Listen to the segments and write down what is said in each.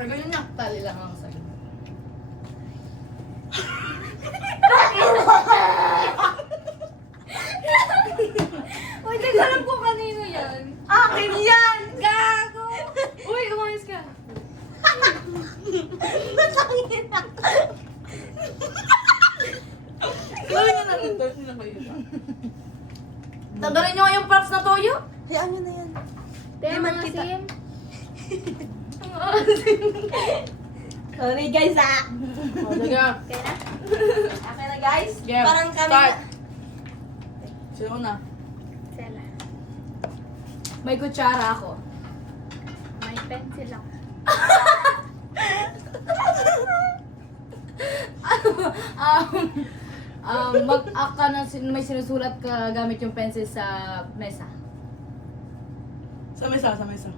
Pag ganyan niya, tali lang ang sagot. Uy, teka alam ko kanino yan. Akin yan! Gago! Uy, umayos ka. Gawin niya natin to. Sino ba yun? Tanggalin niyo yung props na toyo. Hayaan nyo na yan. Teka, man mga kita. sim. Sorry guys ah. O, sige. Okay na? Okay na guys. Game. Parang kami Start. na. Sino na? Sela. May kutsara ako. May pencil ako. Mag-act ka na may sinusulat ka gamit yung pencil sa mesa. Sa mesa, sa mesa.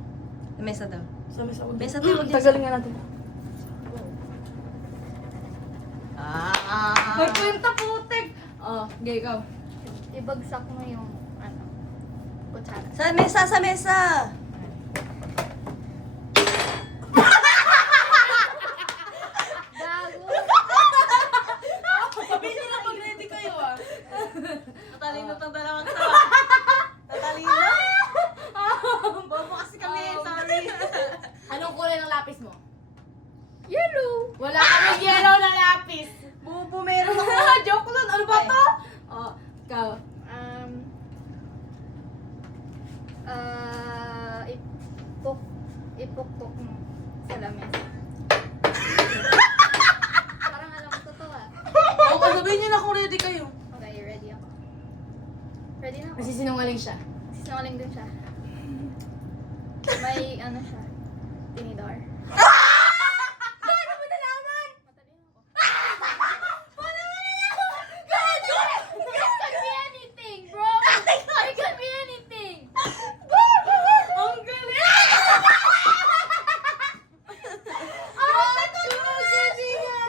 Mesa daw. Sa mesa. Mesa tayo, wag yan. Tagalin nga natin. Ah. May kwenta putik! Oh, gay ikaw. Ibagsak mo yung, ano, kutsara. Sa mesa, sa mesa. Gago! Sabihin nyo lang mag-ready kayo ah. Tatalino tong dalawang tawa. Tatalino? Bobo kasi kami, sorry. Anong kulay ng lapis mo? Yellow! Wala kami yellow na lapis. Bobo, meron ako. Joke lang. Ano ba to? Oh, ikaw. Ipukpok mo sa lamesa. Parang alam ko to ah. Oo, sabihin nyo na kung ready kayo. Okay, ready ako. Ready na ako. Kasi sinungaling siya. Sinungaling din siya. May ano siya. Tinidor.